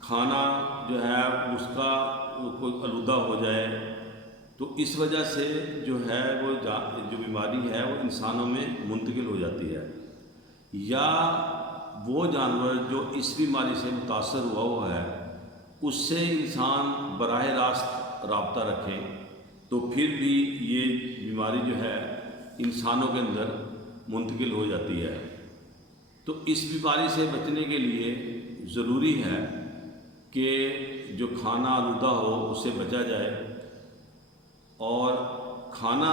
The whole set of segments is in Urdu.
کھانا جو ہے اس کا کوئی آلودہ ہو جائے تو اس وجہ سے جو ہے وہ جو بیماری ہے وہ انسانوں میں منتقل ہو جاتی ہے، یا وہ جانور جو اس بیماری سے متاثر ہوا ہے اس سے انسان براہ راست رابطہ رکھیں تو پھر بھی یہ بیماری جو ہے انسانوں کے اندر منتقل ہو جاتی ہے۔ تو اس بیماری سے بچنے کے لیے ضروری ہے کہ جو کھانا آلودہ ہو اس سے بچا جائے، اور کھانا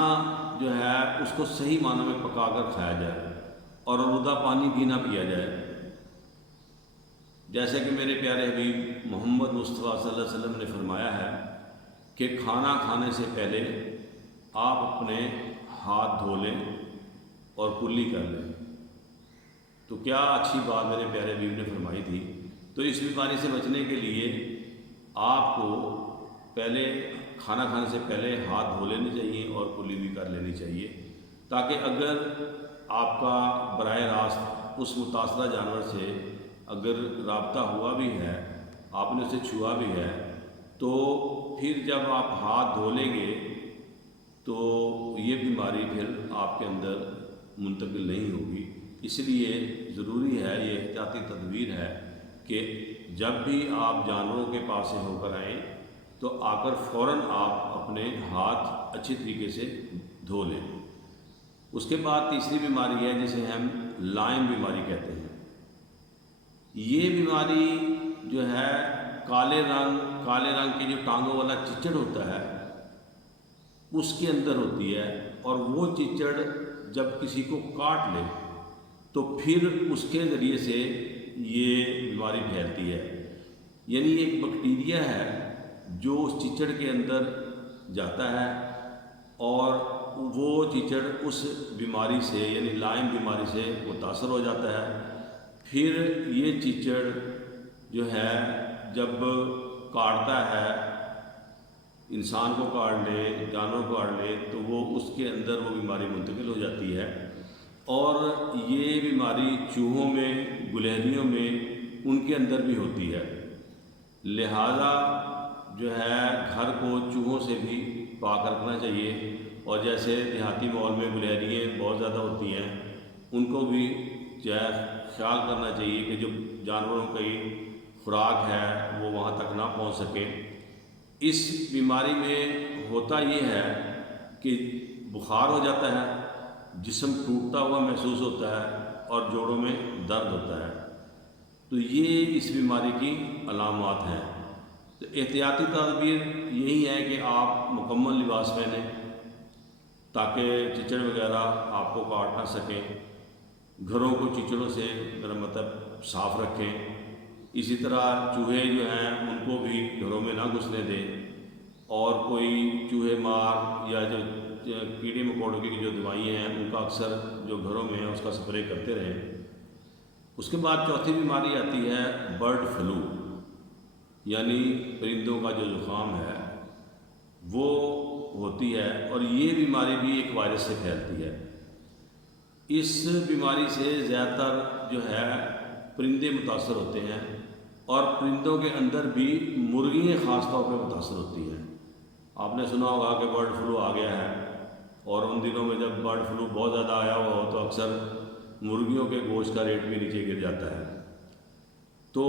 جو ہے اس کو صحیح معنوں میں پکا کر کھایا جائے، اور آلودہ پانی بھی نہ پیا جائے۔ جیسے کہ میرے پیارے حبیب محمد مصطفیٰ صلی اللہ علیہ وسلم نے فرمایا ہے کہ کھانا کھانے سے پہلے آپ اپنے ہاتھ دھو لیں اور کلی کر لیں۔ تو کیا اچھی بات میرے پیارے حبیب نے فرمائی تھی۔ تو اس بیماری سے بچنے کے لیے آپ کو پہلے کھانا کھانے سے پہلے ہاتھ دھو لینے چاہیے اور کلی بھی کر لینی چاہیے، تاکہ اگر آپ کا براہ راست اس متاثرہ جانور سے اگر رابطہ ہوا بھی ہے، آپ نے اسے چھوا بھی ہے، تو پھر جب آپ ہاتھ دھو لیں گے تو یہ بیماری پھر آپ کے اندر منتقل نہیں ہوگی۔ اس لیے ضروری ہے، یہ احتیاطی تدبیر ہے کہ جب بھی آپ جانوروں کے پاس سے ہو کر آئیں تو آ کر فوراً آپ اپنے ہاتھ اچھی طریقے سے دھو لیں۔ اس کے بعد تیسری بیماری ہے جسے ہم لائم بیماری کہتے ہیں۔ یہ بیماری جو ہے کالے رنگ کی جو ٹانگوں والا چچڑ ہوتا ہے اس کے اندر ہوتی ہے، اور وہ چچڑ جب کسی کو کاٹ لے تو پھر اس کے ذریعے سے یہ بیماری پھیلتی ہے۔ یعنی ایک بیکٹیریا ہے جو اس چچڑ کے اندر جاتا ہے، اور وہ چچڑ اس بیماری سے یعنی لائم بیماری سے متاثر ہو جاتا ہے۔ پھر یہ چچڑ جو ہے جب کاٹتا ہے، انسان کو کاٹ لے، جانور کو کاٹ لے، تو وہ اس کے اندر وہ بیماری منتقل ہو جاتی ہے، اور یہ بیماری چوہوں میں، گلہریوں میں، ان کے اندر بھی ہوتی ہے۔ لہذا جو ہے گھر کو چوہوں سے بھی پاک رکھنا چاہیے، اور جیسے دیہاتی ماحول میں گلہریاں بہت زیادہ ہوتی ہیں ان کو بھی جو ہے خیال کرنا چاہیے کہ جو جانوروں کی خوراک ہے وہ وہاں تک نہ پہنچ سکے۔ اس بیماری میں ہوتا یہ ہے کہ بخار ہو جاتا ہے، جسم ٹوٹتا ہوا محسوس ہوتا ہے، اور جوڑوں میں درد ہوتا ہے۔ تو یہ اس بیماری کی علامات ہیں۔ تو احتیاطی تدبیر یہی ہے کہ آپ مکمل لباس پہنیں تاکہ چچڑ وغیرہ آپ کو کاٹ نہ سکیں، گھروں کو چچڑوں سے میرا مطلب صاف رکھیں، اسی طرح چوہے جو ہیں ان کو بھی گھروں میں نہ گھسنے دیں، اور کوئی چوہے مار یا جو کیڑے مکوڑوں کی جو دوائیں ہیں ان کا اکثر جو گھروں میں ہے اس کا سپرے کرتے رہیں۔ اس کے بعد چوتھی بیماری آتی ہے برڈ فلو، یعنی پرندوں کا جو زکام ہے وہ ہوتی ہے، اور یہ بیماری بھی ایک وائرس سے پھیلتی ہے۔ اس بیماری سے زیادہ تر جو ہے پرندے متاثر ہوتے ہیں، اور پرندوں کے اندر بھی مرغیاں خاص طور پہ متاثر ہوتی ہیں۔ آپ نے سنا ہوگا کہ برڈ فلو آ گیا ہے، اور ان دنوں میں جب برڈ فلو بہت زیادہ آیا ہوا ہو تو اکثر مرغیوں کے گوشت کا ریٹ بھی نیچے گر جاتا ہے۔ تو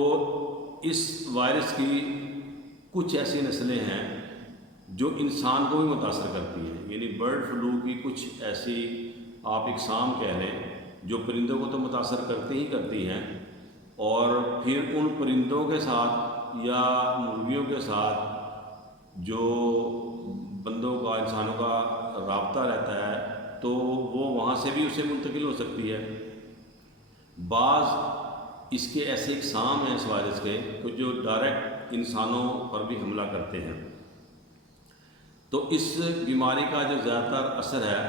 اس وائرس کی کچھ ایسی نسلیں ہیں جو انسان کو بھی متاثر کرتی ہیں، یعنی برڈ فلو کی کچھ ایسی آپ اقسام کہہ لیں جو پرندوں کو تو متاثر کرتی ہی کرتی ہیں، اور پھر ان پرندوں کے ساتھ یا مرغیوں کے ساتھ جو بندوں کا، انسانوں کا رابطہ رہتا ہے تو وہ وہاں سے بھی اسے منتقل ہو سکتی ہے۔ بعض اس کے ایسے اقسام ہیں اس وائرس کے جو ڈائریکٹ انسانوں پر بھی حملہ کرتے ہیں۔ تو اس بیماری کا جو زیادہ تر اثر ہے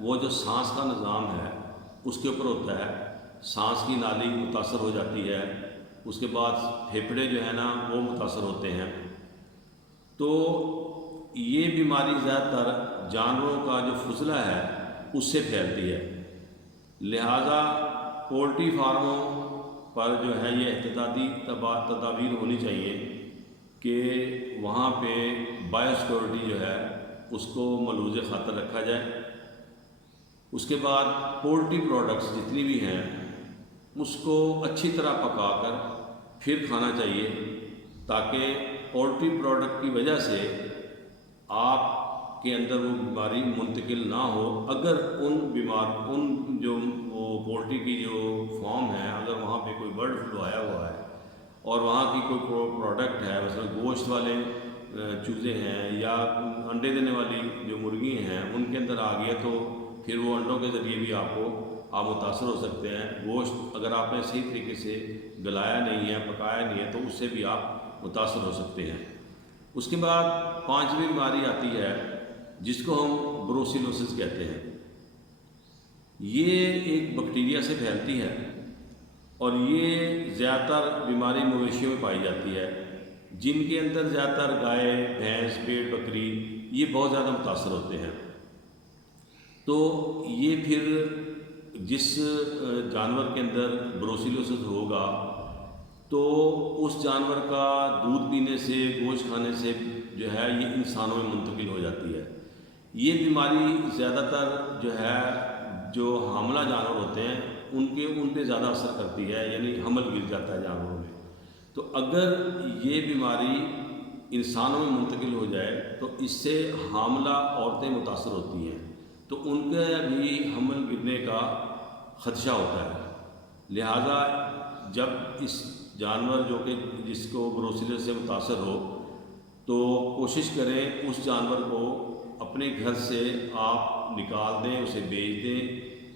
وہ جو سانس کا نظام ہے اس کے اوپر ہوتا ہے۔ سانس کی نالی متاثر ہو جاتی ہے، اس کے بعد پھیپھڑے جو ہیں نا وہ متاثر ہوتے ہیں۔ تو یہ بیماری زیادہ تر جانوروں کا جو فضلہ ہے اس سے پھیلتی ہے۔ لہٰذا پولٹری فارموں پر جو ہے یہ احتیاطی تدابیر ہونی چاہیے کہ وہاں پہ بایو سیکورٹی جو ہے اس کو ملحوظ خاطر رکھا جائے۔ اس کے بعد پولٹری پروڈکٹس جتنی بھی ہیں اس کو اچھی طرح پکا کر پھر کھانا چاہیے، تاکہ پولٹری پروڈکٹ کی وجہ سے آپ کے اندر وہ بیماری منتقل نہ ہو۔ اگر ان جو وہ پولٹری کی جو فارم ہے، اگر وہاں پہ کوئی برڈ فلو آیا ہوا ہے اور وہاں کی کوئی پروڈکٹ ہے، مثلا گوشت والے چوزے ہیں یا انڈے دینے والی جو مرغی ہیں ان کے اندر آ گیا، تو پھر وہ انڈوں کے ذریعے بھی آپ متاثر ہو سکتے ہیں۔ گوشت اگر آپ نے صحیح طریقے سے گلایا نہیں ہے، پکایا نہیں ہے، تو اس سے بھی آپ متاثر ہو سکتے ہیں۔ اس کے بعد 5ویں بیماری آتی ہے جس کو ہم بروسیلوسس کہتے ہیں۔ یہ ایک بیکٹیریا سے پھیلتی ہے اور یہ زیادہ تر بیماری مویشیوں میں پائی جاتی ہے، جن کے اندر زیادہ تر گائے، بھینس، بھیڑ، بکری یہ بہت زیادہ متاثر ہوتے ہیں۔ تو یہ پھر جس جانور کے اندر بروسیلوسس ہوگا تو اس جانور کا دودھ پینے سے، گوشت کھانے سے جو ہے یہ انسانوں میں منتقل ہو جاتی ہے۔ یہ بیماری زیادہ تر جو ہے جو حاملہ جانور ہوتے ہیں ان پہ زیادہ اثر کرتی ہے، یعنی حمل گر جاتا ہے جانوروں میں۔ تو اگر یہ بیماری انسانوں میں منتقل ہو جائے تو اس سے حاملہ عورتیں متاثر ہوتی ہیں، تو ان کا بھی حمل گرنے کا خدشہ ہوتا ہے۔ لہذا جب اس جانور جو کہ جس کو بروسیلوسس سے متاثر ہو تو کوشش کریں اس جانور کو اپنے گھر سے آپ نکال دیں، اسے بیچ دیں،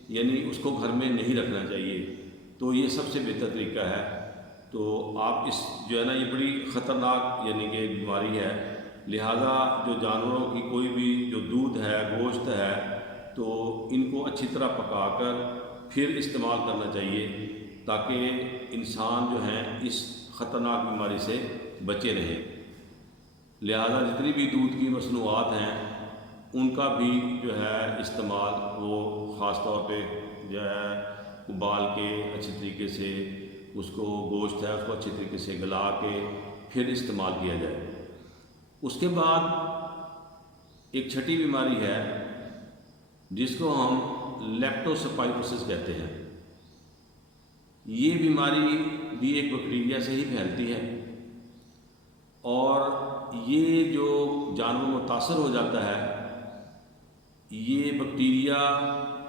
یعنی اس کو گھر میں نہیں رکھنا چاہیے۔ تو یہ سب سے بہتر طریقہ ہے۔ تو آپ اس جو ہے نا یہ بڑی خطرناک یعنی کہ بیماری ہے، لہذا جو جانوروں کی کوئی بھی جو دودھ ہے، گوشت ہے، تو ان کو اچھی طرح پکا کر پھر استعمال کرنا چاہیے، تاکہ انسان جو ہیں اس خطرناک بیماری سے بچے رہیں۔ لہذا جتنی بھی دودھ کی مصنوعات ہیں ان کا بھی جو ہے استعمال وہ خاص طور پہ جو ہے ابال کے اچھی طریقے سے اس کو گوشت ہے اس کو اچھی طریقے سے گلا کے پھر استعمال کیا جائے۔ اس کے بعد ایک چھٹی بیماری ہے جس کو ہم لیپٹوسپائروسس کہتے ہیں۔ یہ بیماری بھی ایک بیکٹیریا سے ہی پھیلتی ہے، اور یہ جو جانور متاثر ہو جاتا ہے یہ بیکٹیریا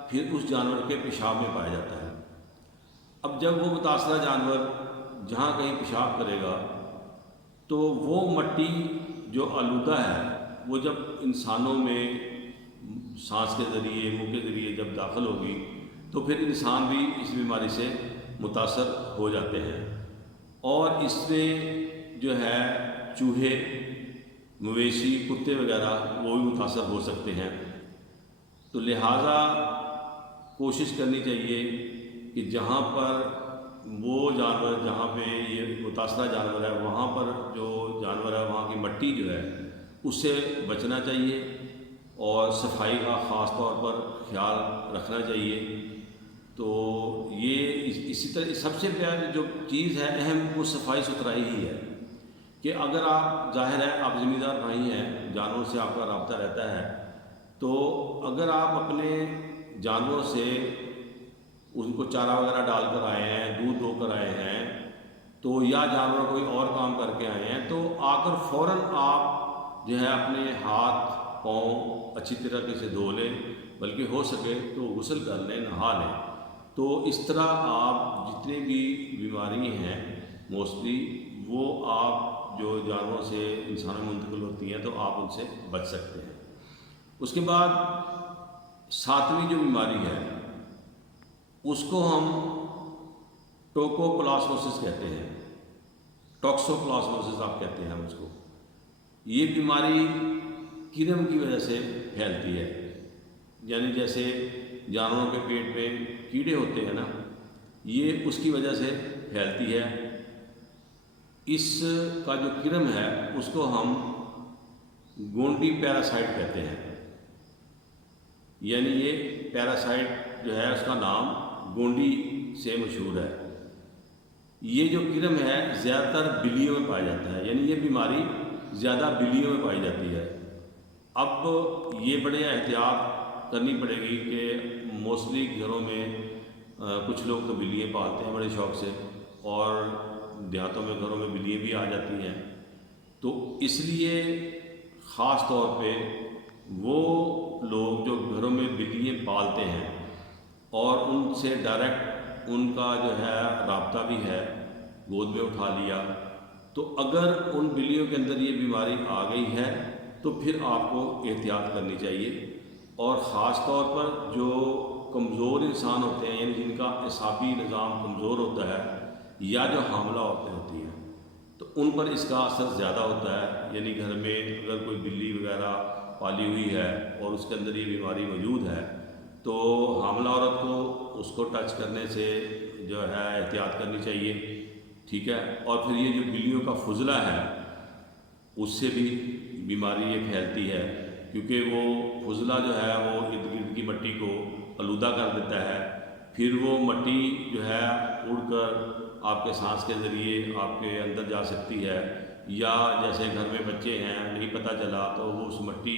پھر اس جانور کے پیشاب میں پایا جاتا ہے۔ اب جب وہ متاثرہ جانور جہاں کہیں پیشاب کرے گا تو وہ مٹی جو آلودہ ہے وہ جب انسانوں میں سانس کے ذریعے، منہ کے ذریعے جب داخل ہوگی تو پھر انسان بھی اس بیماری سے متاثر ہو جاتے ہیں، اور اس میں جو ہے چوہے، مویشی، کتے وغیرہ وہ بھی متاثر ہو سکتے ہیں۔ تو لہٰذا کوشش کرنی چاہیے کہ جہاں پر وہ جانور جہاں پہ یہ متاثرہ جانور ہے وہاں پر جو جانور ہے وہاں کی مٹی جو ہے اس سے بچنا چاہیے، اور صفائی کا خاص طور پر خیال رکھنا چاہیے۔ تو یہ اسی طرح سب سے پیاری جو چیز ہے اہم وہ صفائی ستھرائی ہی ہے، کہ اگر آپ ظاہر ہے آپ ذمہ دار بھائی ہیں، جانوروں سے آپ کا رابطہ رہتا ہے، تو اگر آپ اپنے جانوروں سے ان کو چارہ وغیرہ ڈال کر آئے ہیں، دودھ دو کر آئے ہیں، تو یا جانور کوئی اور کام کر کے آئے ہیں، تو آ کر فوراً آپ جو ہے اپنے ہاتھ پاؤں اچھی طریقے سے دھو لیں، بلکہ ہو سکے تو غسل کر لیں، نہا لیں۔ تو اس طرح آپ جتنے بھی بیماری ہیں موسٹلی وہ آپ جو جانوروں سے انسانوں میں منتقل ہوتی ہیں تو آپ ان سے بچ سکتے ہیں۔ اس کے بعد 7ویں جو بیماری ہے اس کو ہم ٹوکوپلاسموسس کہتے ہیں، ٹوکسوپلاسموسس آپ کہتے ہیں ہم اس کو۔ یہ بیماری کیڑوں کی وجہ سے پھیلتی ہے، یعنی جیسے جانوروں کے پیٹ میں کیڑے ہوتے ہیں نا، یہ اس کی وجہ سے پھیلتی ہے۔ اس کا جو کرم ہے اس کو ہم گونڈی پیراسائٹ کہتے ہیں، یعنی یہ پیراسائٹ جو ہے اس کا نام گونڈی سے مشہور ہے۔ یہ جو کرم ہے زیادہ تر بلیوں میں پایا جاتا ہے، یعنی یہ بیماری زیادہ بلیوں میں پائی جاتی ہے۔ اب یہ بڑے احتیاط کرنی پڑے گی کہ موسٹلی گھروں میں کچھ لوگ تو بلیاں پالتے ہیں بڑے شوق سے، اور دیہاتوں میں گھروں میں بلیاں بھی آ جاتی ہیں، تو اس لیے خاص طور پہ وہ لوگ جو گھروں میں بلیاں پالتے ہیں اور ان سے ڈائریکٹ ان کا جو ہے رابطہ بھی ہے، گود میں اٹھا لیا، تو اگر ان بلیوں کے اندر یہ بیماری آ گئی ہے تو پھر آپ کو احتیاط کرنی چاہیے۔ اور خاص طور پر جو کمزور انسان ہوتے ہیں، یعنی جن کا اعصابی نظام کمزور ہوتا ہے یا جو حاملہ عورتیں ہوتی ہیں، تو ان پر اس کا اثر زیادہ ہوتا ہے۔ یعنی گھر میں اگر کوئی بلی وغیرہ پالی ہوئی ہے اور اس کے اندر یہ بیماری موجود ہے تو حاملہ عورت کو اس کو ٹچ کرنے سے جو ہے احتیاط کرنی چاہیے، ٹھیک ہے۔ اور پھر یہ جو بلیوں کا فضلہ ہے اس سے بھی بیماری یہ پھیلتی ہے، کیونکہ وہ فضلہ جو ہے وہ ارد گرد کی مٹی کو آلودہ کر دیتا ہے، پھر وہ مٹی جو ہے اڑ کر آپ کے سانس کے ذریعے آپ کے اندر جا سکتی ہے، یا جیسے گھر میں بچے ہیں نہیں پتہ چلا تو وہ اس مٹی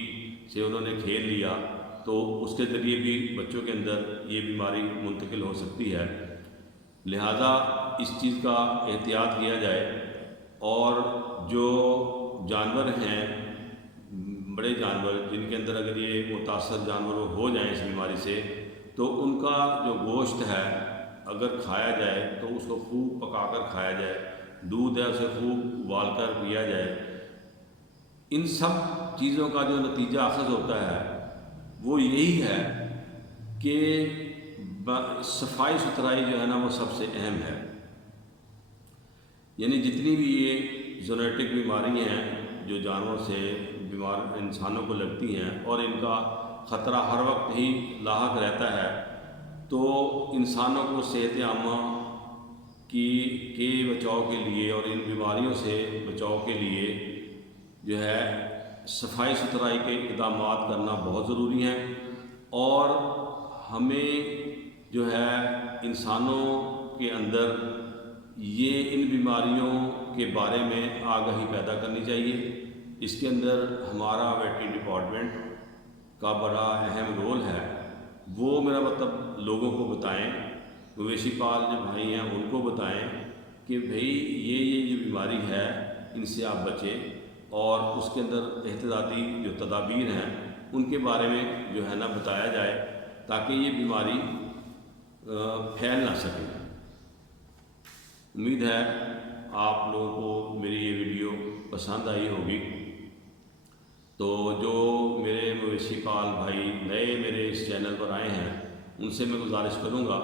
سے انہوں نے کھیل لیا تو اس کے ذریعے بھی بچوں کے اندر یہ بیماری منتقل ہو سکتی ہے۔ لہٰذا اس چیز کا احتیاط کیا جائے، اور جو جانور ہیں بڑے جانور جن کے اندر اگر یہ متاثر جانور ہو جائیں اس بیماری سے، تو ان کا جو گوشت ہے اگر کھایا جائے تو اس کو خوب پکا کر کھایا جائے، دودھ ہے اسے خوب ابال کر پیا جائے۔ ان سب چیزوں کا جو نتیجہ اخذ ہوتا ہے وہ یہی ہے کہ صفائی ستھرائی جو ہے نا وہ سب سے اہم ہے۔ یعنی جتنی بھی یہ زونیٹک بیماری ہیں جو جانوروں سے بیمار انسانوں کو لگتی ہیں اور ان کا خطرہ ہر وقت ہی لاحق رہتا ہے، تو انسانوں کو صحت عامہ کے بچاؤ کے لیے اور ان بیماریوں سے بچاؤ کے لیے جو ہے صفائی ستھرائی کے اقدامات کرنا بہت ضروری ہیں، اور ہمیں جو ہے انسانوں کے اندر یہ ان بیماریوں کے بارے میں آگاہی پیدا کرنی چاہیے۔ اس کے اندر ہمارا ویٹری ڈپارٹمنٹ کا بڑا اہم رول ہے، وہ میرا مطلب لوگوں کو بتائیں، مویشی پال جو بھائی ہیں ان کو بتائیں کہ بھئی یہ جو بیماری ہے ان سے آپ بچیں، اور اس کے اندر احتیاطی جو تدابیر ہیں ان کے بارے میں جو ہے نا بتایا جائے تاکہ یہ بیماری پھیل نہ سکے۔ امید ہے آپ لوگوں کو میری یہ ویڈیو پسند آئی ہوگی۔ تو جو میرے مویشی پال بھائی نئے میرے اس چینل پر آئے ہیں ان سے میں گزارش کروں گا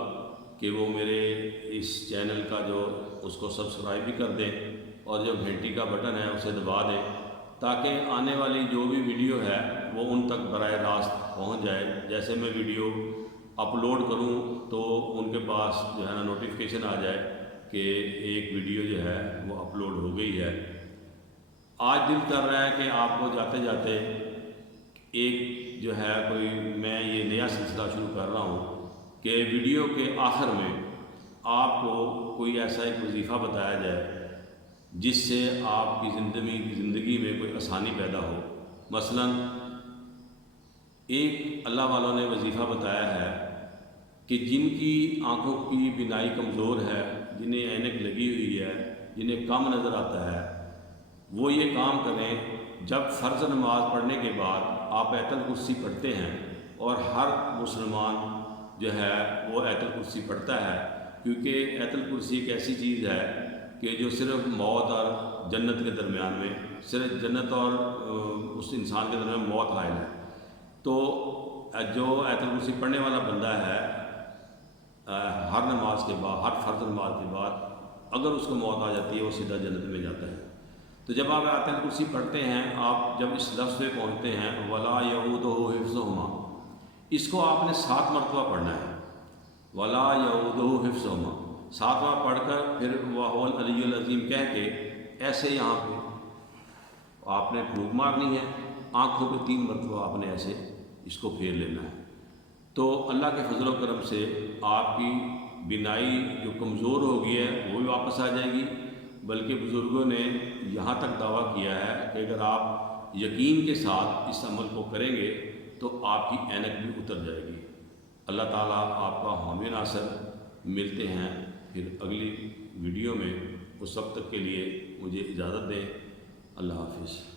کہ وہ میرے اس چینل کا جو اس کو سبسکرائب بھی کر دیں، اور جو گھنٹی کا بٹن ہے اسے دبا دیں تاکہ آنے والی جو بھی ویڈیو ہے وہ ان تک براہ راست پہنچ جائے۔ جیسے میں ویڈیو اپلوڈ کروں تو ان کے پاس جو ہے نا نوٹیفیکیشن آ جائے کہ ایک ویڈیو جو ہے وہ اپلوڈ ہو گئی ہے۔ آج دل کر رہا ہے کہ آپ کو جاتے جاتے ایک جو ہے کوئی میں یہ نیا سلسلہ شروع کر رہا ہوں کہ ویڈیو کے آخر میں آپ کو کوئی ایسا ایک وظیفہ بتایا جائے جس سے آپ کی زندگی میں کوئی آسانی پیدا ہو۔ مثلا ایک اللہ والوں نے وظیفہ بتایا ہے کہ جن کی آنکھوں کی بینائی کمزور ہے، جنہیں اینک لگی ہوئی ہے، جنہیں کم نظر آتا ہے، وہ یہ کام کریں جب فرض نماز پڑھنے کے بعد آپ آیت الکرسی پڑھتے ہیں، اور ہر مسلمان جو ہے وہ آیت الکرسی پڑھتا ہے، کیونکہ آیت الکرسی ایک ایسی چیز ہے کہ جو صرف موت اور جنت کے درمیان میں، صرف جنت اور اس انسان کے درمیان موت حائل ہے۔ تو جو آیت الکرسی پڑھنے والا بندہ ہے ہر نماز کے بعد، ہر فرض نماز کے بعد اگر اس کو موت آ جاتی ہے وہ سیدھا جنت میں جاتا ہے۔ تو جب آپ آیت الکرسی پڑھتے ہیں، آپ جب اس لفظ پہ پہنچتے ہیں وَلَا يَئُودُهُ حِفْظُهُمَا، اس کو آپ نے 7 مرتبہ پڑھنا ہے، وَلَا يَئُودُهُ حِفْظُهُمَا، 7واں پڑھ کر پھر وَهُوَ الْعَلِيُّ الْعَظِيمُ کہہ کے ایسے یہاں پہ آپ نے پھونک مارنی ہے، آنکھوں پہ 3 مرتبہ آپ نے ایسے اس کو پھیر لینا ہے۔ تو اللہ کے فضل و کرم سے آپ کی بینائی جو کمزور ہو گئی ہے وہ بھی واپس آ جائے گی، بلکہ بزرگوں نے یہاں تک دعویٰ کیا ہے کہ اگر آپ یقین کے ساتھ اس عمل کو کریں گے تو آپ کی اینک بھی اتر جائے گی۔ اللہ تعالیٰ آپ کا حامی و ناصر۔ ملتے ہیں پھر اگلی ویڈیو میں، اس وقت تک کے لیے مجھے اجازت دیں۔ اللہ حافظ۔